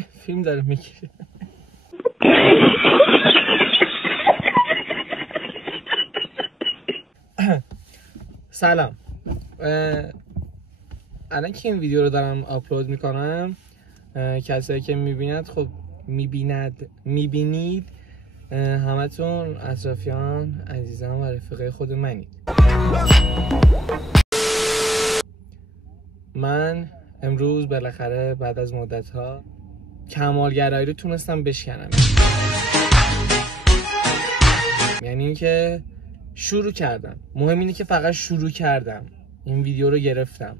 فیلم داره میگیره. سلام. الان که این ویدیو رو دارم آپلود میکنم، کسایی که میبینید همتون اطرافیان، عزیزان و رفیقای خود منید. من امروز بالاخره بعد از مدت ها کمالگرایی رو تونستم بشکنم. یعنی اینکه شروع کردم. مهم اینه که فقط شروع کردم، این ویدیو رو گرفتم.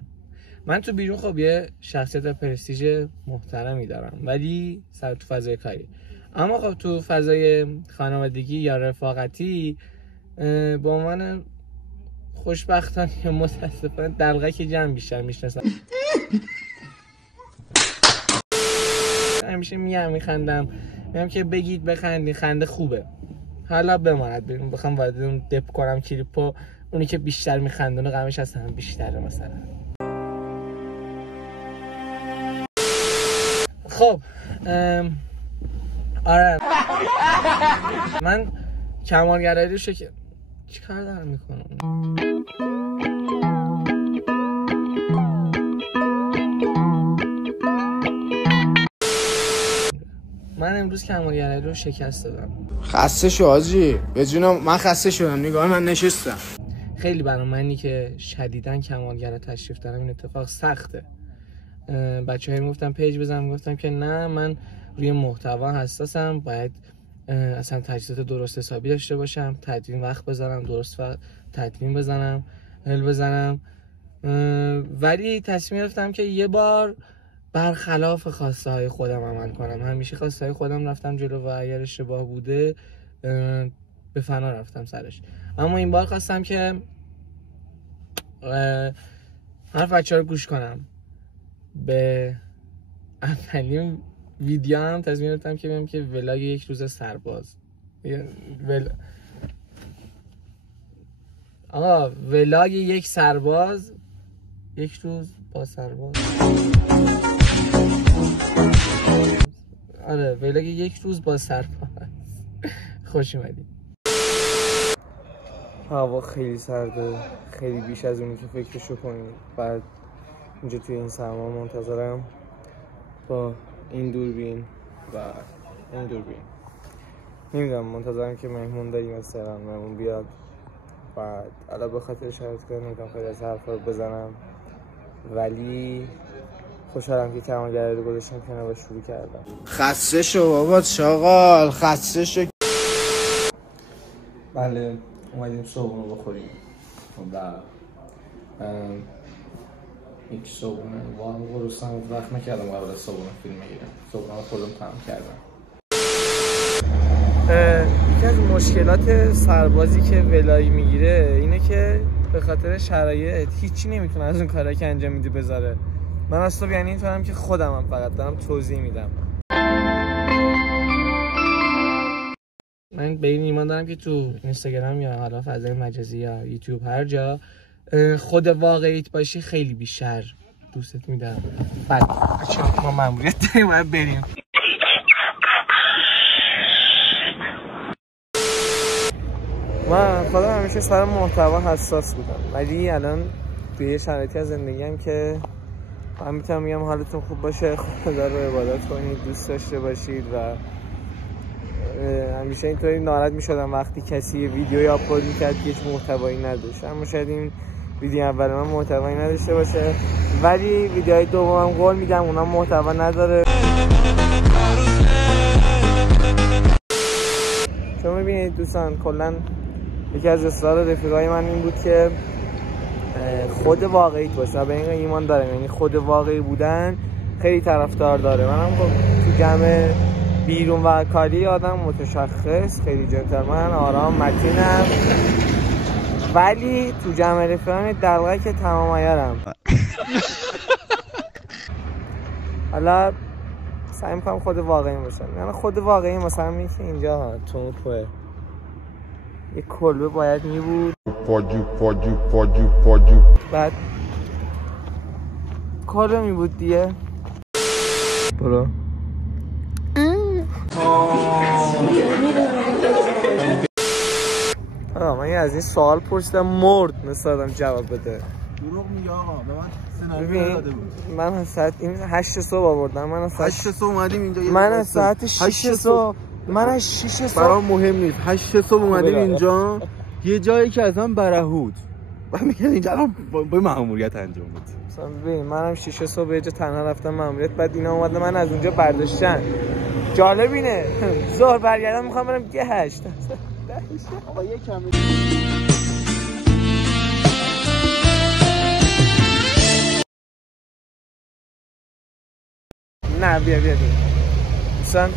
من تو بیرون خب یه شخصیت پرستیژ محترمی دارم، ولی سر تو فضای کاری. اما خب تو فضای خانوادگی یا رفاقتی با عنوان خوشبختانه یا متاسفانه دلغک جمع بیشتر میشناسم. همیشه میخندم، میگم که بگید بخندید، خنده خوبه. حالا بماند بریم بخوام وارد اون دپ کنم کلیپو، اونی که بیشتر میخندونه غمش از همه بیشتره مثلا. خب آره من کمالگرایی رو چیکار دارم میکنم؟ من امروز کمالگرایی رو شکست دادم. خسته شو حاجی، به جونم من خسته شدم. نگاه من نشستم. خیلی برای منی که شدیداً کمالگرا تشریف دارم این اتفاق سخته. بچه‌ها میگفتن پیج بزنم، گفتم که نه، من روی محتوا حساسم، باید اصلا تجهیزات درست حسابی داشته باشم، تدوین وقت بذارم، درست تدوین بزنم، بزنم. ولی تصمیم گرفتم که یه بار برخلاف خواسته های خودم عمل کنم. همیشه خواسته های خودم رفتم جلو و اگر اشتباه بوده به فنا رفتم سرش. اما این بار خواستم که حرف بچه رو گوش کنم. به اولین ویدیو هم تصمیم گرفتم که بگم که ولاگ یک روز سرباز. آقا ولاگ یک سرباز، یک روز با سرباز. آره ولاگ یک روز با سرباز. خوش اومدید. هوا خیلی سرده، خیلی بیش از اونی که فکرشو کنید. بعد اینجا توی این سرما منتظرم با این دوربین و این دوربین. نمیدونم، منتظرم که مهمون داریم از تهران، مهمون بیاد. بعد الان به خاطر شرایط کار نمیتونم خیلی از حرفا رو بزنم، ولی خوشحالم که کمالگرایی رو گذاشتم کنار و شروع کردم. خسته شو بابا چاقال، خسته شو. بله اومدیم صبحونه بخوریم و یک صبحونه وارم گرستم. وقت نکردم قبل از صبحونه فیلم بگیرم. صبحونه خودم تمام کردم. یکی از مشکلات سربازی که ولایی میگیره اینه که به خاطر شرایط هیچی نمیتونه از اون کارهایی که انجام میده بذاره. من از تو یعنی اینطورم که خودمم فقط دارم توضیح میدم. من به این ایمان دارم که تو اینستاگرام یا حالا فضای مجازی یا یوتیوب هر جا خود واقعیت باشی خیلی بیشتر دوستت میدم. بعد ما ماموریت داریم باید بریم. من خودم همیشه سر محتوا حساس بودم، ولی الان توی یه شرایطی از زندگیم که من میتونم میگم حالتون خوب باشه، خدا رو عبادت کنید، دوست داشته باشید. و همیشه اینطوری ناراحت میشدم وقتی کسی یه ویدیوی آپلود میکرد که هیچ محتوایی نداشت. اما شاید این ویدیو اول من محتوایی نداشته باشه، ولی ویدیوهای دومم قول میدم اونا محتوا نداره. شما میبینید دوستان، کلا یکی از اصرار رفیقای من این بود که خود واقعیت باشه و به این ایمان دارم. یعنی خود واقعی بودن خیلی طرفدار داره. منم خب تو جمع بیرون و کاری آدم متشخص، خیلی جنتلمن، آرام، متینم، ولی تو جمع رفیقان دلغک تمام عیارم. حالا سعی میکنم خود واقعی باشم. یعنی خود واقعی مثلا میگه اینجا تو اون کوه یه کلبه باید میبود، بعد کلبه میبود دیگه. برو من از این سوال پرسیدم مرد مثل آدم جواب بده. دروغ میگه آقا، به من سناریو داده بود. من از ساعت 8 صبح آوردم. من از ساعت 8 صبح اومدیم اینجا. من از ساعت 6 صبح من از 6 صبح برام مهم نیست. 8 صبح اومدیم اینجا یه جایی که اصلا برهود. من میگم اینجا الان با مأموریت انجام بود. مثلا ببین منم 6 صبح یه جا تنها رفتم مأموریت، بعد اینا اومدن من از اونجا برداشتن. جالب اینه ظهر برگردم میخوام برم یه 8. آقا یه کمی نه بیا مثلا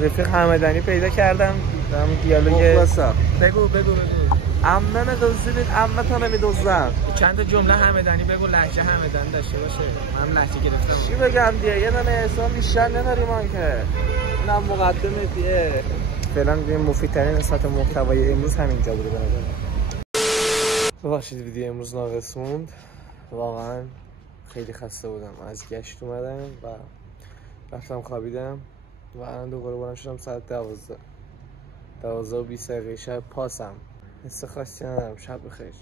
رفیق همدانی پیدا کردم، دارم دیالوگ بگو عمه دزدید عمه نمیدزدم. چند تا جمله همدانی بگو، لهجه همدانی داشته باشه. من لهجه گرفتم. چی بگم دیگه؟ یه دونه احسان بیشتر نداریم آن که اینم مقدمه دیگه. فعلا دیگه مفیدترین قسمت محتوای امروز همینجا بوده به نظر. ببخشید ویدیو امروز ناقص موند. واقعا خیلی خسته بودم. از گشت اومدم و رفتم خوابیدم و الان دوباره بلند شدم ساعت 12 و 20 دقیقه شب پاسم. حس خاصی ندارم. شب بخیر.